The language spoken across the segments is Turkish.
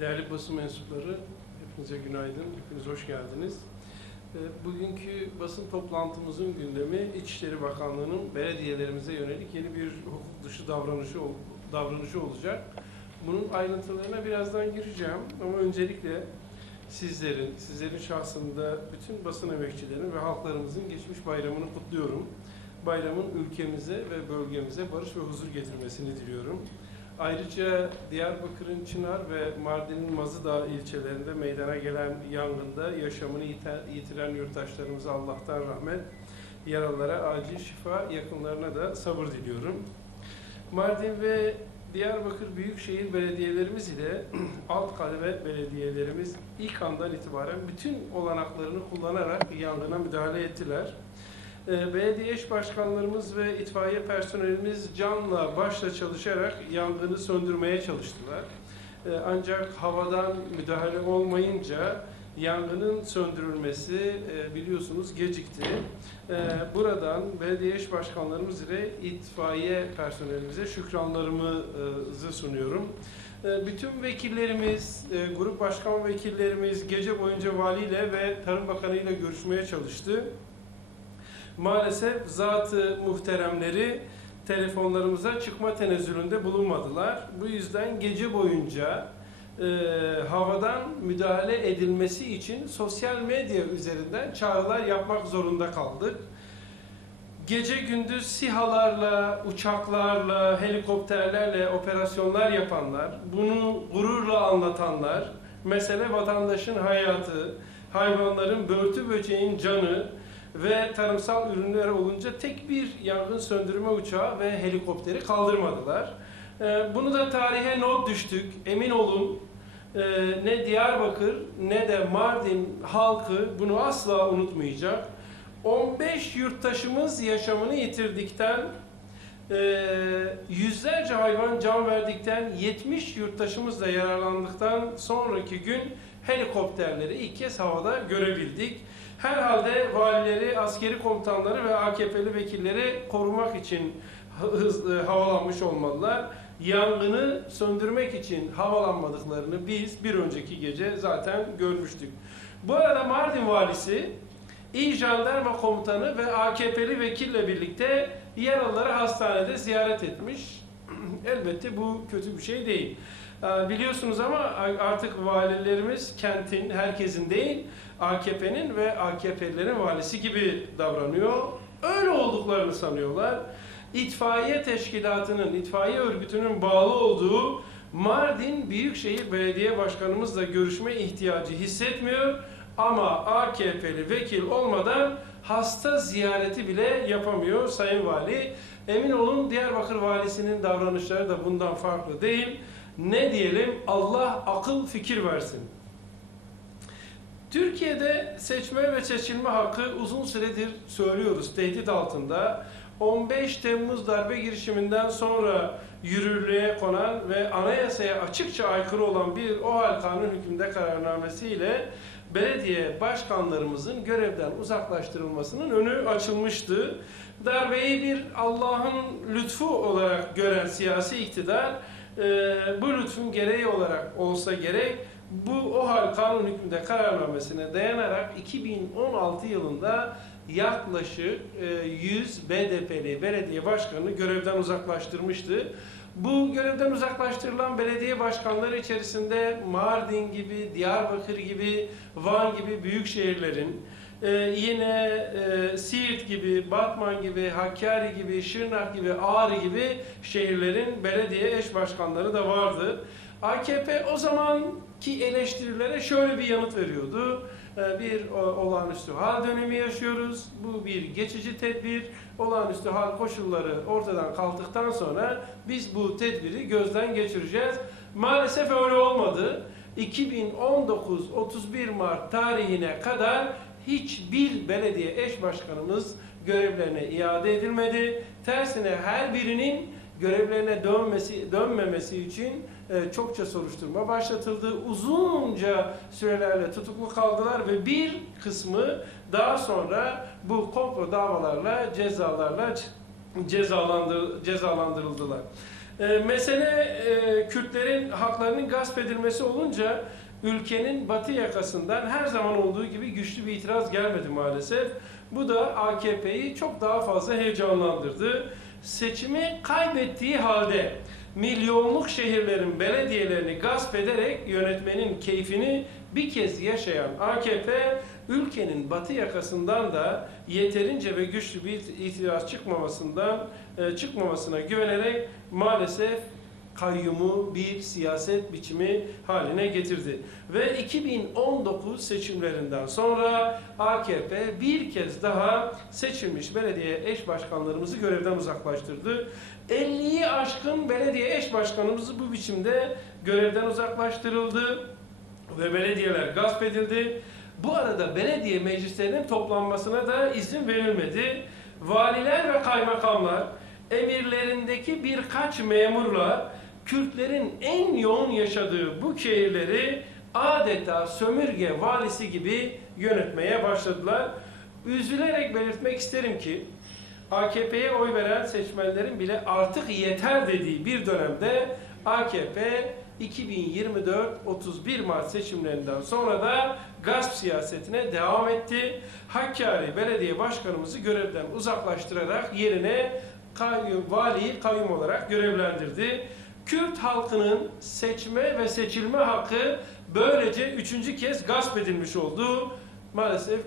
Değerli basın mensupları, hepinize günaydın, hepiniz hoş geldiniz. Ee, Bugünkü basın toplantımızın gündemi İçişleri Bakanlığı'nın belediyelerimize yönelik yeni bir hukuk dışı davranışı, davranışı olacak. Bunun ayrıntılarına birazdan gireceğim ama öncelikle sizlerin, sizlerin şahsında bütün basın emekçilerinin ve halklarımızın geçmiş bayramını kutluyorum. Bayramın ülkemize ve bölgemize barış ve huzur getirmesini diliyorum. Ayrıca Diyarbakır'ın Çınar ve Mardin'in Mazıdağ ilçelerinde meydana gelen yangında yaşamını yitiren yurttaşlarımıza Allah'tan rahmet, yaralılara acil şifa, yakınlarına da sabır diliyorum. Mardin ve Diyarbakır Büyükşehir Belediyelerimiz ile alt kademe belediyelerimiz ilk andan itibaren bütün olanaklarını kullanarak yangına müdahale ettiler. Ee, Belediye eş başkanlarımız ve itfaiye personelimiz canla başla çalışarak yangını söndürmeye çalıştılar. Ee, Ancak havadan müdahale olmayınca yangının söndürülmesi e, biliyorsunuz gecikti. Ee, Buradan belediye eş başkanlarımız ile itfaiye personelimize şükranlarımızı sunuyorum. Bütün vekillerimiz, e, grup başkan vekillerimiz gece boyunca valiyle ve Tarım Bakanı ile görüşmeye çalıştı. Maalesef zatı muhteremleri telefonlarımıza çıkma tenezzülünde bulunmadılar. Bu yüzden gece boyunca e, havadan müdahale edilmesi için sosyal medya üzerinden çağrılar yapmak zorunda kaldık. Gece gündüz sihalarla, uçaklarla, helikopterlerle operasyonlar yapanlar, bunu gururla anlatanlar, mesele vatandaşın hayatı, hayvanların, börtü böceğin canı, ve tarımsal ürünler olunca tek bir yangın söndürme uçağı ve helikopteri kaldırmadılar. Ee, Bunu da tarihe not düştük. Emin olun e, ne Diyarbakır ne de Mardin halkı bunu asla unutmayacak. 15 yurttaşımız yaşamını yitirdikten, e, yüzlerce hayvan can verdikten, 70 yurttaşımız da yararlandıktan sonraki gün helikopterleri ilk kez havada görebildik. Herhalde valileri, askeri komutanları ve AKP'li vekilleri korumak için hız, e, havalanmış olmalılar. Yangını söndürmek için havalanmadıklarını biz bir önceki gece zaten görmüştük. Bu arada Mardin valisi İl Jandarma Komutanı ve AKP'li vekille birlikte yaralıları hastanede ziyaret etmiş. Elbette bu kötü bir şey değil. Ee, Biliyorsunuz ama artık valilerimiz kentin, herkesin değil, AKP'nin ve AKP'lilerin valisi gibi davranıyor. Öyle olduklarını sanıyorlar. İtfaiye teşkilatının, itfaiye örgütünün bağlı olduğu Mardin Büyükşehir Belediye Başkanımızla görüşme ihtiyacı hissetmiyor. Ama AKP'li vekil olmadan hasta ziyareti bile yapamıyor Sayın Vali. Emin olun Diyarbakır Valisi'nin davranışları da bundan farklı değil. Ne diyelim Allah akıl fikir versin. Türkiye'de seçme ve seçilme hakkı uzun süredir söylüyoruz tehdit altında. 15 Temmuz darbe girişiminden sonra yürürlüğe konan ve anayasaya açıkça aykırı olan bir OHAL kanun hükmünde kararnamesiyle belediye başkanlarımızın görevden uzaklaştırılmasının önü açılmıştı. Darbeyi bir Allah'ın lütfu olarak gören siyasi iktidar e, bu lütfun gereği olarak olsa gerek bu OHAL kanun hükmünde kararnamesine dayanarak 2016 yılında yaklaşık e, 100 BDP'li belediye başkanını görevden uzaklaştırmıştı. Bu görevden uzaklaştırılan belediye başkanları içerisinde Mardin gibi, Diyarbakır gibi, Van gibi büyük şehirlerin, e, yine e, Siirt gibi, Batman gibi, Hakkari gibi, Şırnak gibi, Ağrı gibi şehirlerin belediye eş başkanları da vardı. AKP o zamanki eleştirilere şöyle bir yanıt veriyordu. Ee, Bir o- olağanüstü hal dönemi yaşıyoruz. Bu bir geçici tedbir. Olağanüstü hal koşulları ortadan kalktıktan sonra biz bu tedbiri gözden geçireceğiz. Maalesef öyle olmadı. 2019 31 Mart tarihine kadar hiçbir belediye eş başkanımız görevlerine iade edilmedi. Tersine her birinin görevlerine dönmesi dönmemesi için e, çokça soruşturma başlatıldı. Uzunca sürelerle tutuklu kaldılar ve bir kısmı daha sonra bu komplo davalarla cezalarla cezalandır, cezalandırıldılar. E, mesele e, Kürtlerin haklarının gasp edilmesi olunca ülkenin batı yakasından her zaman olduğu gibi güçlü bir itiraz gelmedi maalesef. Bu da AKP'yi çok daha fazla heyecanlandırdı. Seçimi kaybettiği halde milyonluk şehirlerin belediyelerini gasp ederek yönetmenin keyfini bir kez yaşayan AKP ülkenin batı yakasından da yeterince ve güçlü bir itiraz çıkmamasından e, çıkmamasına güvenerek maalesef kayyumu bir siyaset biçimi haline getirdi. Ve 2019 seçimlerinden sonra AKP bir kez daha seçilmiş belediye eş başkanlarımızı görevden uzaklaştırdı. 50'yi aşkın belediye eş başkanımızı bu biçimde görevden uzaklaştırıldı ve belediyeler gasp edildi. Bu arada belediye meclislerinin toplanmasına da izin verilmedi. Valiler ve kaymakamlar emirlerindeki birkaç memurla Kürtlerin en yoğun yaşadığı bu şehirleri adeta sömürge valisi gibi yönetmeye başladılar. Üzülerek belirtmek isterim ki AKP'ye oy veren seçmenlerin bile artık yeter dediği bir dönemde AKP 2024-31 Mart seçimlerinden sonra da gasp siyasetine devam etti. Hakkari Belediye Başkanımızı görevden uzaklaştırarak yerine kayyum, valiyi kayyum olarak görevlendirdi. Kürt halkının seçme ve seçilme hakkı böylece üçüncü kez gasp edilmiş oldu. Maalesef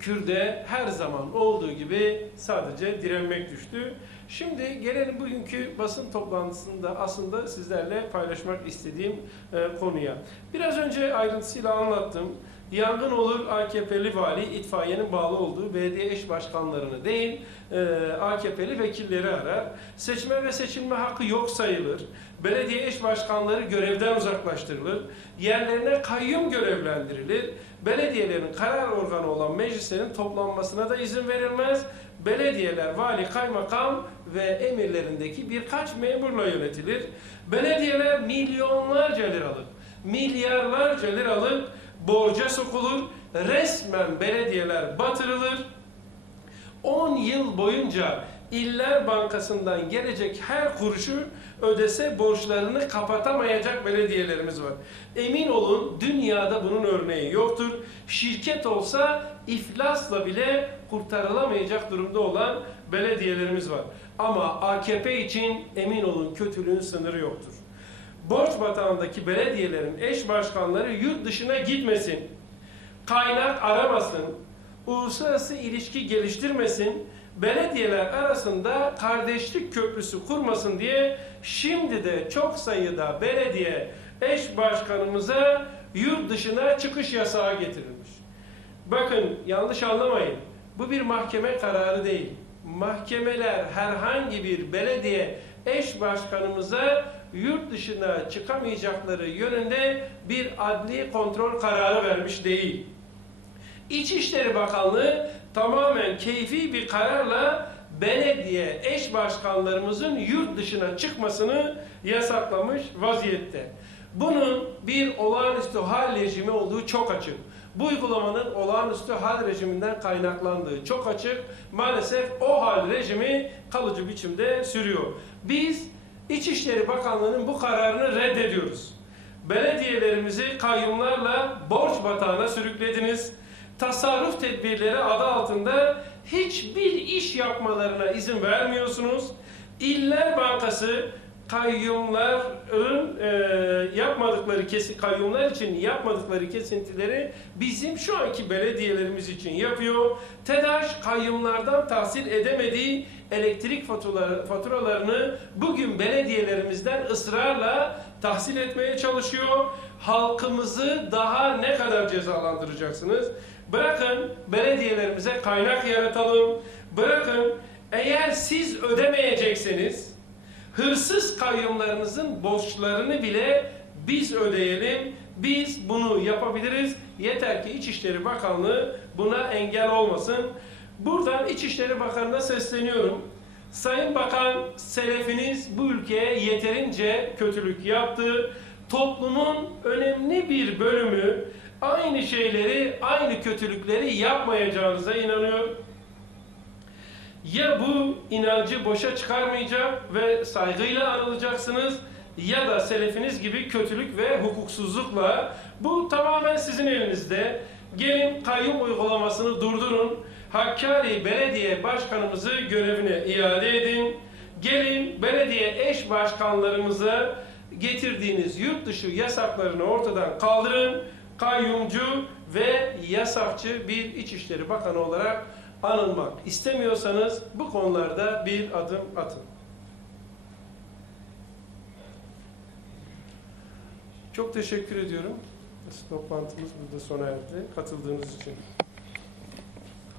Kürde her zaman olduğu gibi sadece direnmek düştü. Şimdi gelelim bugünkü basın toplantısında aslında sizlerle paylaşmak istediğim e, konuya. Biraz önce ayrıntısıyla anlattım. Yangın olur AKP'li vali itfaiyenin bağlı olduğu belediye eş başkanlarını değil e, AKP'li vekilleri arar. Seçme ve seçilme hakkı yok sayılır. Belediye eş başkanları görevden uzaklaştırılır. Yerlerine kayyum görevlendirilir. Belediyelerin karar organı olan meclislerin toplanmasına da izin verilmez. Belediyeler, vali, kaymakam ve emirlerindeki birkaç memurla yönetilir. Belediyeler milyonlarca liralık, milyarlarca liralık borca sokulur. Resmen belediyeler batırılır. 10 yıl boyunca İller Bankası'ndan gelecek her kuruşu ödese borçlarını kapatamayacak belediyelerimiz var. Emin olun dünyada bunun örneği yoktur. Şirket olsa iflasla bile kurtarılamayacak durumda olan belediyelerimiz var. Ama AKP için emin olun kötülüğün sınırı yoktur. Borç batağındaki belediyelerin eş başkanları yurt dışına gitmesin, kaynak aramasın, uluslararası ilişki geliştirmesin, belediyeler arasında kardeşlik köprüsü kurmasın diye şimdi de çok sayıda belediye eş başkanımıza yurt dışına çıkış yasağı getirilmiş. Bakın yanlış anlamayın. Bu bir mahkeme kararı değil. Mahkemeler herhangi bir belediye eş başkanımıza yurt dışına çıkamayacakları yönünde bir adli kontrol kararı vermiş değil. İçişleri Bakanlığı tamamen keyfi bir kararla belediye eş başkanlarımızın yurt dışına çıkmasını yasaklamış vaziyette. Bunun bir olağanüstü hal rejimi olduğu çok açık. Bu uygulamanın olağanüstü hal rejiminden kaynaklandığı çok açık. Maalesef o hal rejimi kalıcı biçimde sürüyor. Biz İçişleri Bakanlığı'nın bu kararını reddediyoruz. Belediyelerimizi kayyumlarla borç batağına sürüklediniz tasarruf tedbirleri adı altında hiçbir iş yapmalarına izin vermiyorsunuz. İller Bankası kayyumların e, yapmadıkları kesi kayyumlar için yapmadıkları kesintileri bizim şu anki belediyelerimiz için yapıyor. TEDAŞ kayyumlardan tahsil edemediği elektrik faturaları, faturalarını bugün belediyelerimizden ısrarla tahsil etmeye çalışıyor. Halkımızı daha ne kadar cezalandıracaksınız? Bırakın belediyelerimize kaynak yaratalım. Bırakın eğer siz ödemeyecekseniz hırsız kayyumlarınızın borçlarını bile biz ödeyelim. Biz bunu yapabiliriz. Yeter ki İçişleri Bakanlığı buna engel olmasın. Buradan İçişleri Bakanı'na sesleniyorum. Sayın Bakan, selefiniz bu ülkeye yeterince kötülük yaptı. Toplumun önemli bir bölümü aynı şeyleri, aynı kötülükleri yapmayacağınıza inanıyor. Ya bu inancı boşa çıkarmayacak ve saygıyla anılacaksınız ya da selefiniz gibi kötülük ve hukuksuzlukla bu tamamen sizin elinizde. Gelin kayyum uygulamasını durdurun. Hakkari Belediye Başkanımızı görevine iade edin. Gelin belediye eş başkanlarımızı getirdiğiniz yurt dışı yasaklarını ortadan kaldırın. Kayyumcu ve yasakçı bir İçişleri Bakanı olarak anılmak istemiyorsanız bu konularda bir adım atın. Çok teşekkür ediyorum. Toplantımız burada sona erdi. Katıldığınız için.